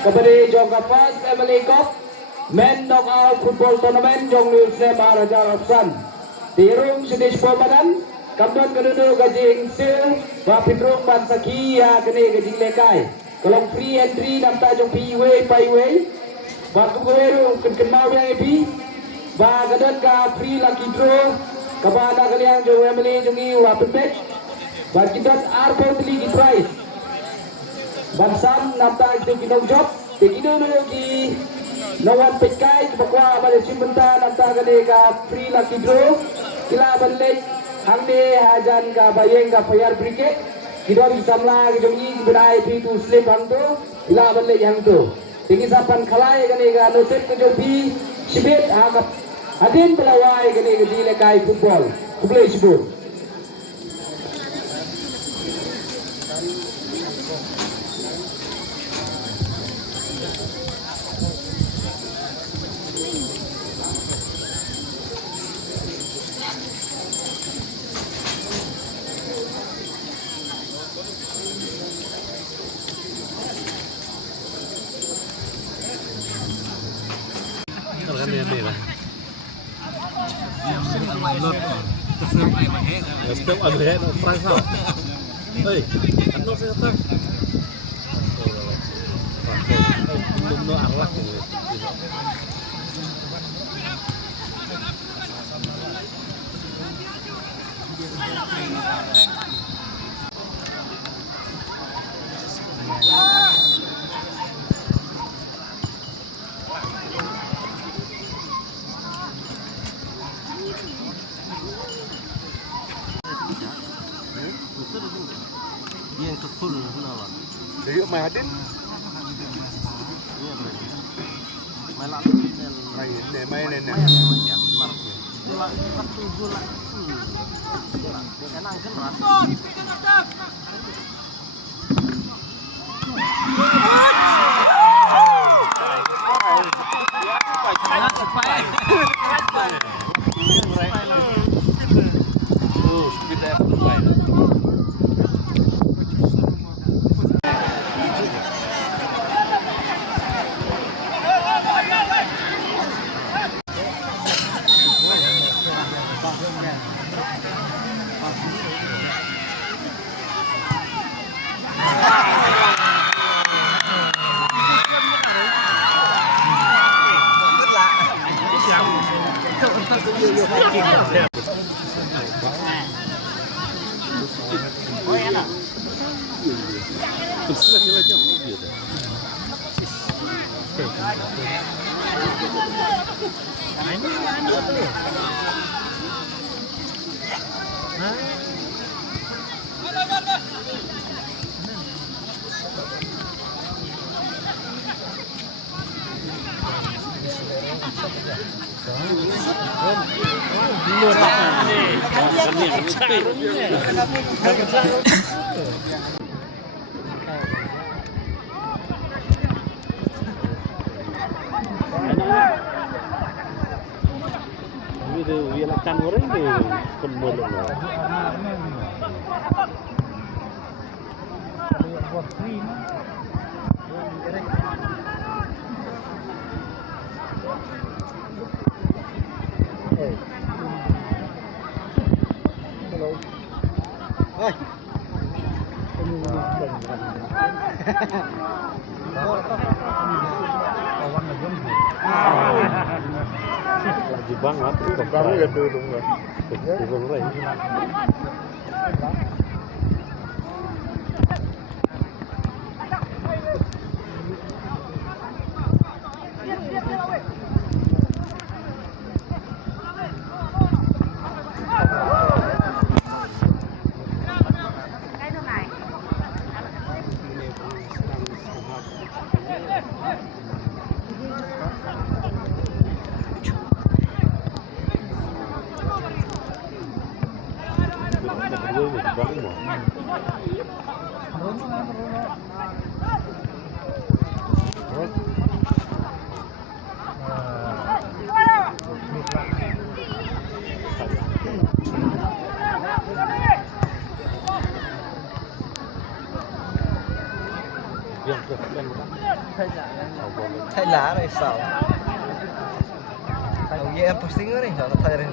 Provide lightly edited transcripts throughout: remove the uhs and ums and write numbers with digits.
Kabadi jong ka first Emily Cup Men Knockout Football Tournament jong Nusne Maharaja Rafsan. Tirung sedis pemadan kamdon kedudu gajing sil wa pitrung ban sakia kene gajing lekai. Kalau free entry namta jong piway payway. Ba kuweru kenkenau yang epi. Ba gadan ka free lucky draw. Kabada kalian jong Emily jongi wa match. Ba kidat arpo tili prize. Bansam namta itu kinong job begini dulu di lawan pekai bakwa pada cimbenta namta kene ka free lucky draw kila balai hangne hajan ka bayeng ka fire brigade kidor samla jongi benai pitu slip hangto kila balai hangto tinggi sapan khalai kene ka noset ke jobi sibet agap hadin pelawai kene di lekai football kublai sibut. Setiap ada yang perang hei, anu saya tak. Belum no arlak ini. Yang kekul kenapa? Jadi mai hadin. Mai lak Mai ne. Waktu gula. Enak kan Ini tuh wilakan orang ini pemulung. Lagi banget, kami gak turun lah. Turun lagi. Bang thay lá này sao đầu gì em pusing rồi sao nó thay rồi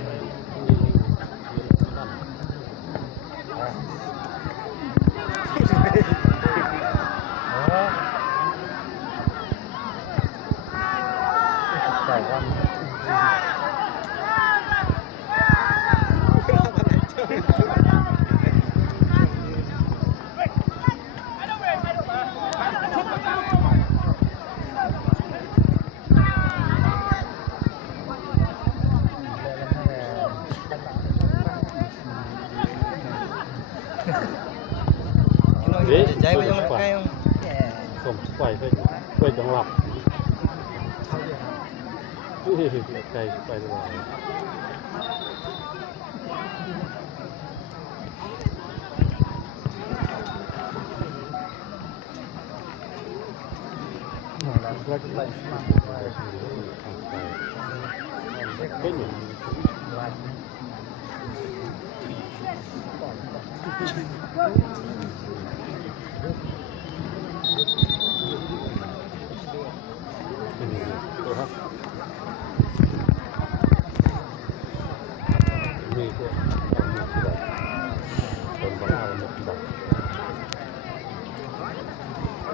Cháy vào trong cây không? Không, quay trong lọc. Cây quay trong lọc.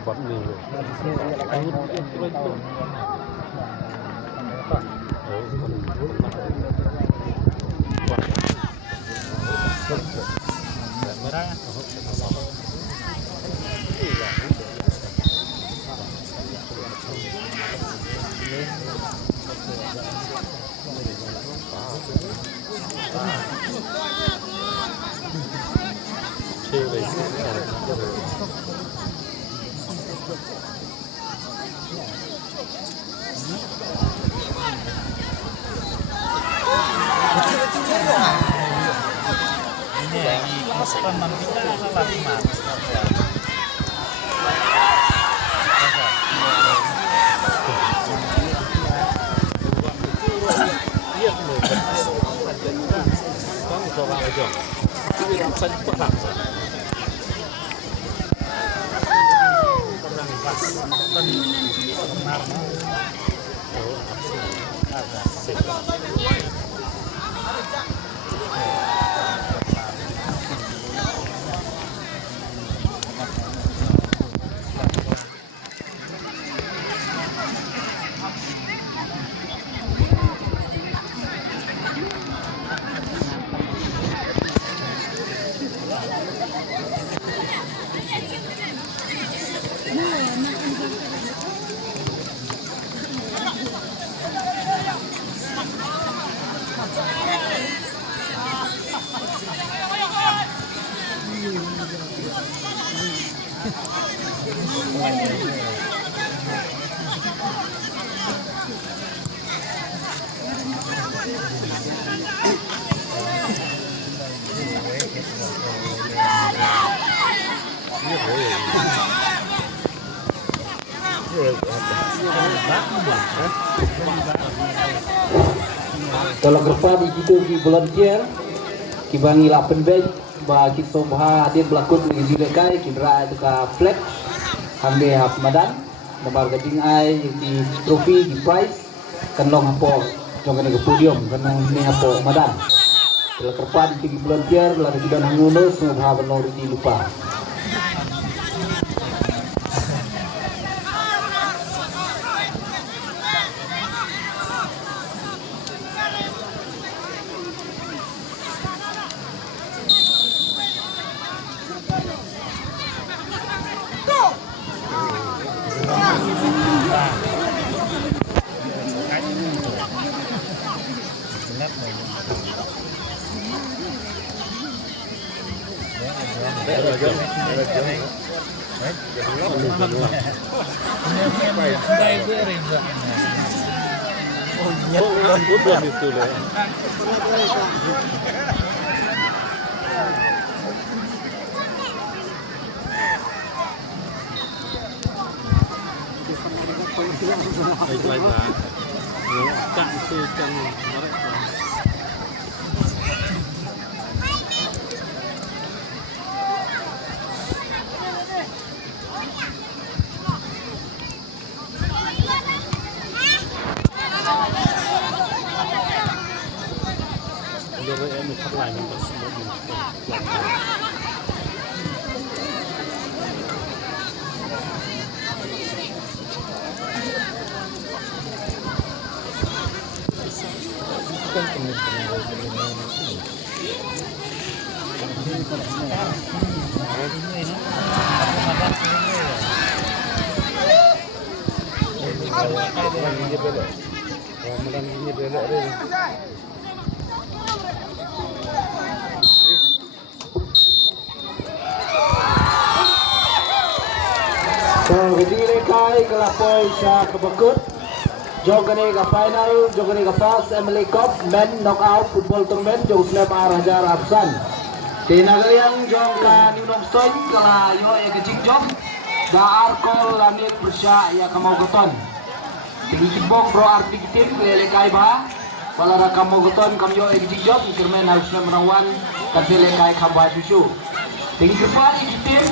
Bấm đi luôn. Kalau kerpa di situ di volunteer kibangi lapen bej ba kita bah dia berlakon di jilekai kibra itu ka flag hamde hap madan nomor gading ai di trofi di prize kan long hapo jangan ke podium kan ni hapo madan kalau kerpa di volunteer lalu kita nanguno semua bah benor di lupa. Itu deh. Baiklah, cak si cang mereka. Lain tersebut. So, kini kay kalapoy sa kabakot. Jog kini ka final, jog kini ka first Emily Cup men knockout football tournament jog snap Raja Rapsan. Tinagayang jog ka Ninong Stoy kalayo ya kecik jog. Da arkol langit bersya ya kamaugoton. Tibok bro arti tim lele kay ba. Palara kamaugoton kamyo ya kecik jog ikirmen harusnya menawan kasile kay kamba susu. Tinggi pa tim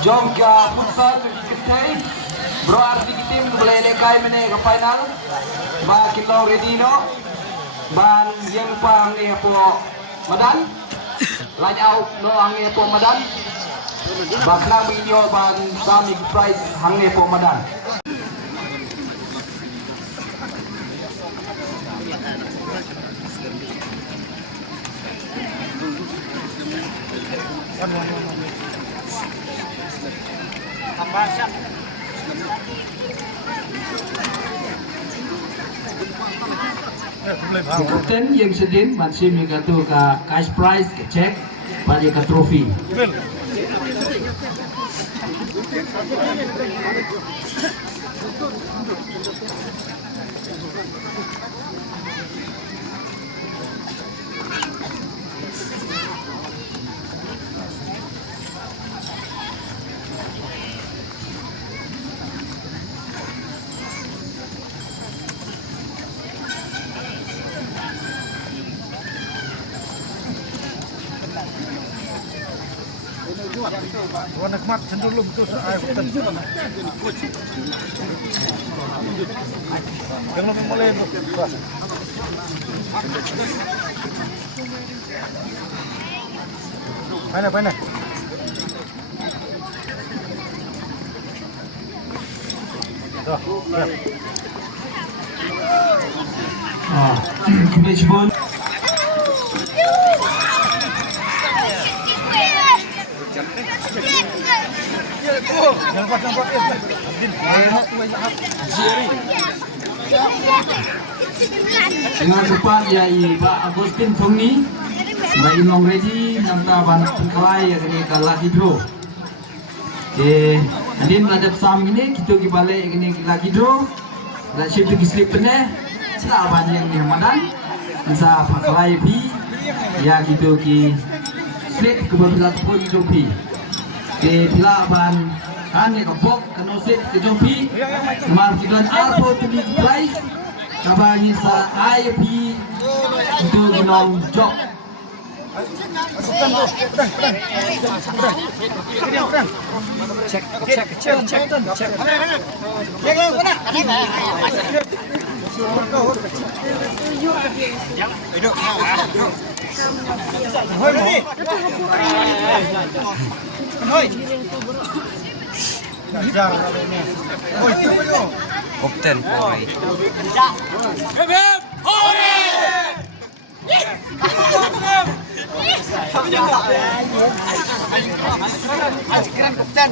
jom ka futsal kita bro arti tim boleh kay mene ke final ba kilo redino ban yang pang ni po madan lanyau no angin po madan bakna video ban sami prize hangne po madan Kapten yang sedin masih mengatu ke cash prize ke cek pada ke trofi. Warna kemat cenderung betul soal hutan. Yang lebih mulai itu. Mana. Match ball. Dengan cepat ya Pak Agustin Fungni, Mbak Inong Reji, Nanta Banyak Pengkalai yang ini kalah hidro. Andin menghadap sam ini, kita pergi balik ini lagi hidro. Dan shift pergi slip peneh, sila banyak yang madan. Nasa Pengkalai pi, ya kita pergi slip ke beberapa pun hidro pi. Bila ban kan ya kebok kenosit ke jompi kemar kilan arpo tuli prize kabangin sa IP itu ginong jok cek Kapten Polri. Keren kapten.